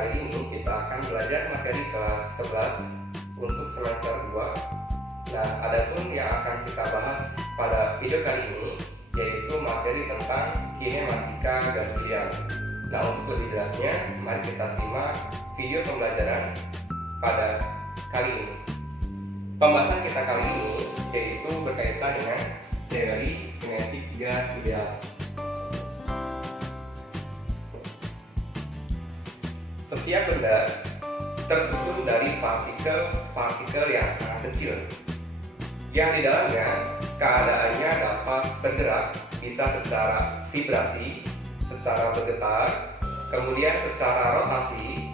kali ini kita akan belajar materi kelas 11 untuk semester 2. Nah, adapun yang akan kita bahas pada video kali ini yaitu materi tentang kinematika gas ideal. Nah, untuk lebih jelasnya, mari kita simak video pembelajaran pada kali ini. Pembahasan kita kali ini yaitu berkaitan dengan teori kinetik gas ideal. Setiap benda tersusun dari partikel-partikel yang sangat kecil, yang di dalamnya keadaannya dapat bergerak, bisa secara vibrasi, secara bergetar, kemudian secara rotasi,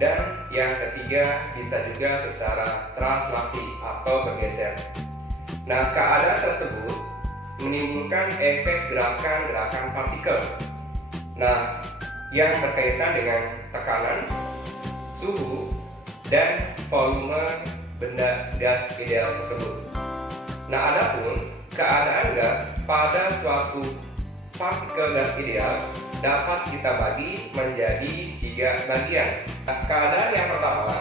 dan yang ketiga bisa juga secara translasi atau bergeser. Nah, keadaan tersebut menimbulkan efek gerakan-gerakan partikel. Nah, yang berkaitan dengan tekanan, suhu, dan volume benda gas ideal tersebut. Nah, adapun keadaan gas pada suatu partikel gas ideal dapat kita bagi menjadi 3 bagian. Nah, keadaan yang pertama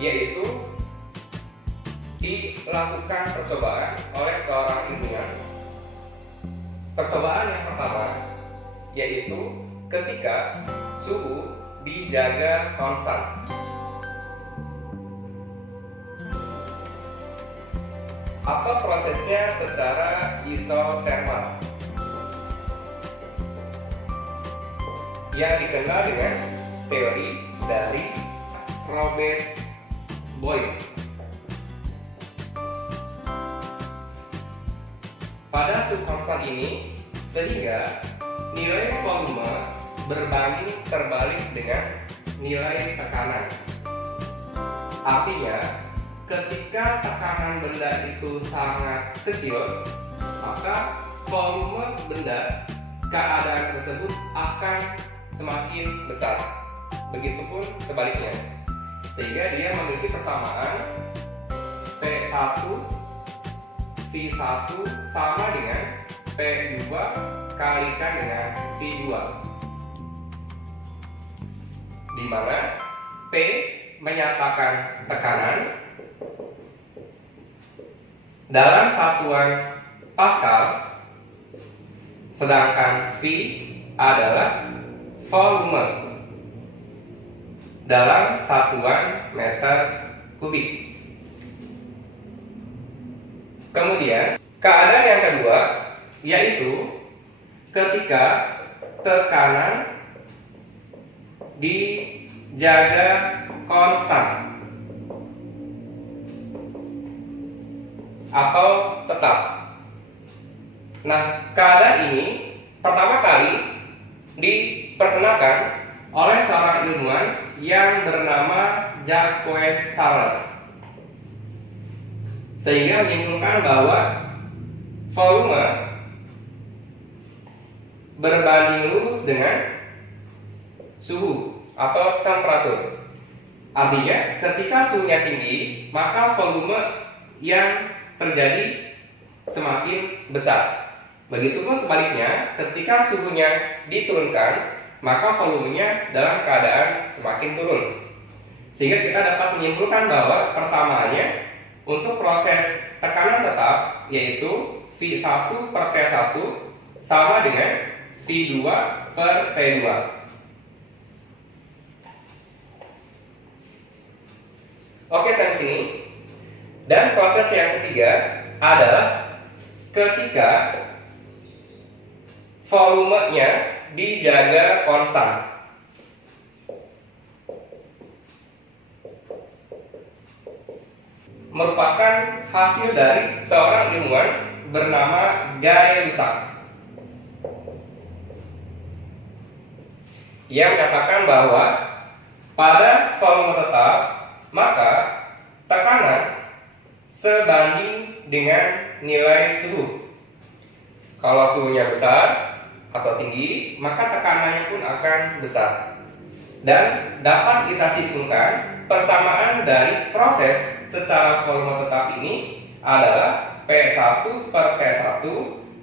yaitu dilakukan percobaan oleh seorang ilmuwan. Percobaan yang pertama yaitu ketika suhu dijaga konstan. Atau prosesnya secara isotermal, yang dikenal dengan teori dari Robert Boyle. Pada suhu konstan ini, sehingga nilai volume berbanding terbalik dengan nilai tekanan. Artinya, ketika tekanan benda itu sangat kecil, maka volume benda keadaan tersebut akan semakin besar. Begitupun sebaliknya, sehingga dia memiliki persamaan P1 V1 sama dengan P2 kalikan dengan V2, di mana P menyatakan tekanan dalam satuan Pascal, sedangkan V adalah volume dalam satuan meter kubik. Kemudian keadaan yang kedua yaitu ketika tekanan dijaga konstan atau tetap. Nah, keadaan ini pertama kali diperkenalkan oleh seorang ilmuwan yang bernama Jacques Charles, sehingga menyimpulkan bahwa volume berbanding lurus dengan suhu atau temperatur. Artinya, ketika suhunya tinggi, maka volume yang terjadi semakin besar. Begitupun sebaliknya, ketika suhunya diturunkan, maka volumenya dalam keadaan semakin turun. Sehingga kita dapat menyimpulkan bahwa persamaannya untuk proses tekanan tetap yaitu V1 per T1 sama dengan V2 per T2. Oke, sampai sini. Dan proses yang ketiga adalah ketika volumenya dijaga konstan. Merupakan hasil dari seorang ilmuwan bernama Gay Lussac, yang menyatakan bahwa pada volume tetap maka tekanan sebanding dengan nilai suhu. Kalau suhunya besar atau tinggi, maka tekanannya pun akan besar. Dan dapat kita simpulkan persamaan dari proses secara volume tetap ini adalah P1 per T1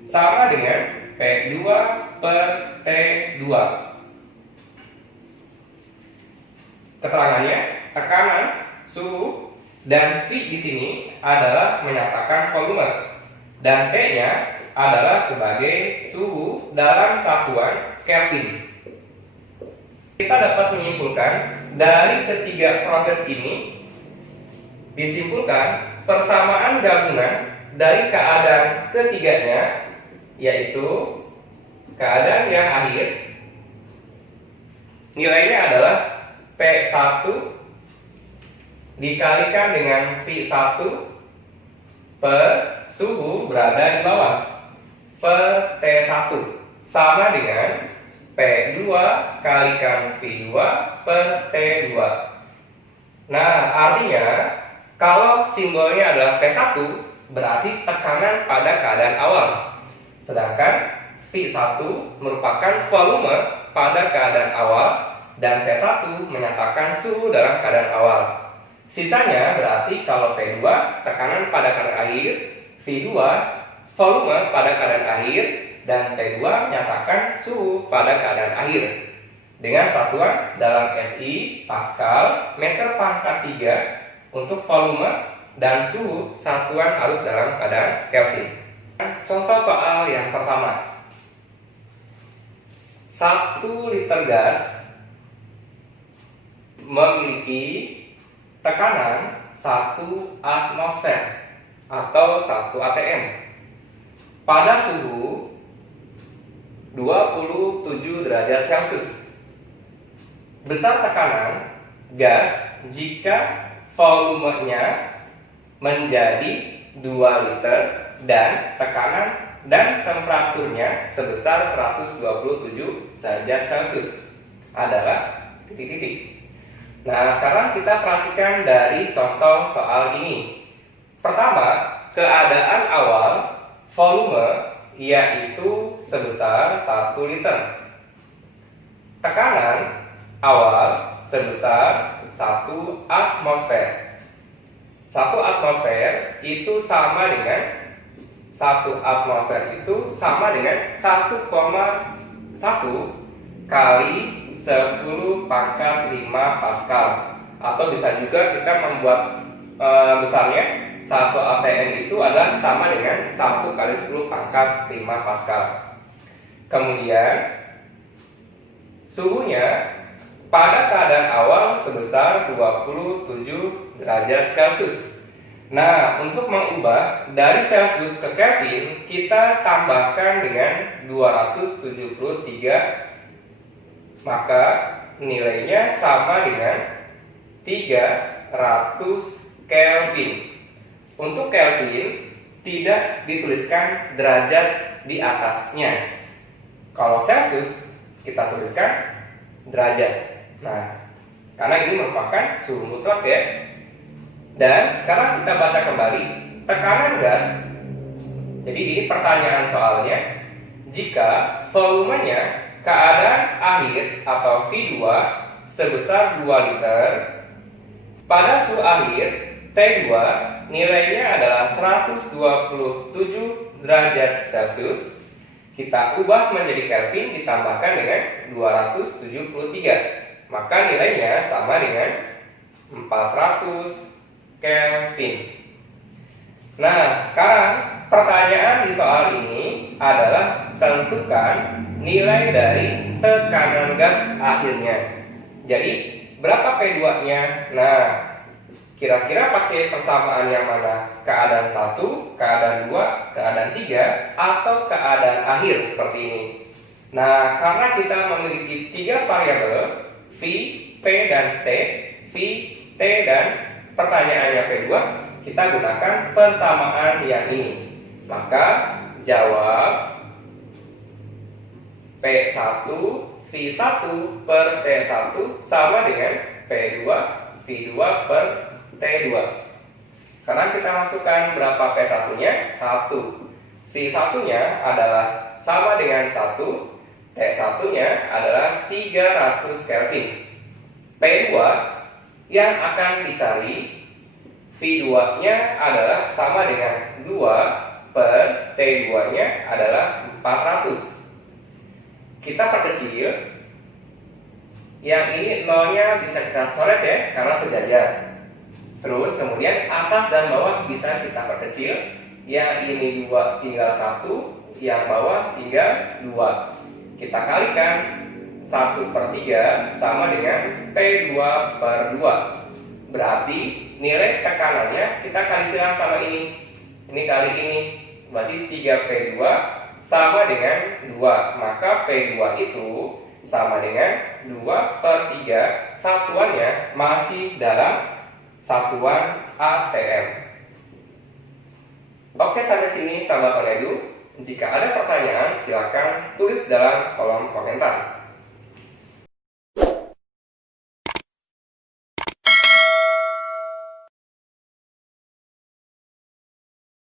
sama dengan P2 per T2. Keterangannya, tekanan, suhu, dan V di sini adalah menyatakan volume, dan T-nya adalah sebagai suhu dalam satuan Kelvin. Kita dapat menyimpulkan dari ketiga proses ini, disimpulkan persamaan gabungan dari keadaan ketiganya, yaitu keadaan yang akhir, nilainya adalah P1 dikalikan dengan V1 per suhu berada di bawah per T1 sama dengan P2 kalikan V2 per T2. Nah, artinya kalau simbolnya adalah P1 berarti tekanan pada keadaan awal, sedangkan V1 merupakan volume pada keadaan awal dan T1 menyatakan suhu dalam keadaan awal. Sisanya berarti kalau P2 tekanan pada keadaan akhir, V2 volume pada keadaan akhir, dan T2 menyatakan suhu pada keadaan akhir. Dengan satuan dalam SI Pascal meter pangkat 3 untuk volume dan suhu satuan harus dalam keadaan Kelvin. Contoh soal yang pertama. 1 liter gas memiliki tekanan 1 atmosfer atau 1 atm pada suhu 27 derajat Celcius. Besar tekanan gas jika volumenya menjadi 2 liter dan tekanan dan temperaturnya sebesar 127 derajat Celcius adalah titik-titik. Nah, sekarang kita perhatikan dari contoh soal ini. Pertama, keadaan awal volume yaitu sebesar 1 liter. Tekanan awal sebesar 1 atmosfer. 1 atmosfer itu sama dengan 1 atmosfer itu sama dengan 1,1 kali 10 pangkat 5 Pascal. Atau bisa juga kita membuat besarnya 1 atm itu adalah sama dengan 1 kali 10 pangkat 5 Pascal. Kemudian suhunya pada keadaan awal sebesar 27 derajat Celcius. Nah, untuk mengubah dari Celcius ke Kelvin, kita tambahkan dengan 273, maka nilainya sama dengan 300 Kelvin. Untuk Kelvin tidak dituliskan derajat di atasnya. Kalau Celcius kita tuliskan derajat. Nah, karena ini merupakan suhu mutlak ya. Dan sekarang kita baca kembali tekanan gas. Jadi ini pertanyaan soalnya. Jika volumenya keadaan akhir atau V2 sebesar 2 liter, pada suhu akhir T2 nilainya adalah 127 derajat Celcius. Kita ubah menjadi Kelvin ditambahkan dengan 273. Maka nilainya sama dengan 400 Kelvin. Nah, sekarang pertanyaan di soal ini adalah tentukan nilai dari tekanan gas akhirnya. Jadi, berapa P2-nya? Nah, kira-kira pakai persamaan yang mana? Keadaan 1, keadaan 2, keadaan 3, atau keadaan akhir seperti ini? Nah, karena kita memiliki 3 variabel, V, P, dan T, V, T, dan pertanyaannya P2, kita gunakan persamaan yang ini. Maka jawab P1 V1 per T1 sama dengan P2 V2 per T2. Sekarang kita masukkan berapa P1-nya? 1. V1-nya adalah sama dengan 1, T1-nya adalah 300 Kelvin. P2 yang akan dicari, V2-nya adalah sama dengan 2 per T2-nya adalah 400. Kita perkecil, Yang ini nolnya bisa kita coret ya, karena sejajar. Terus kemudian atas dan bawah bisa kita perkecil. Yang ini 2 tinggal 1, yang bawah tinggal 2. Kita kalikan 1/3 sama dengan P2/2. Berarti nilai tekanannya kita kali silang sama ini. Ini kali ini. Berarti 3P2 sama dengan 2. Maka P2 itu sama dengan 2/3. Satuannya masih dalam satuan ATM. Oke, sampai sini sahabat Tonedu. Jika ada pertanyaan, silakan tulis dalam kolom komentar.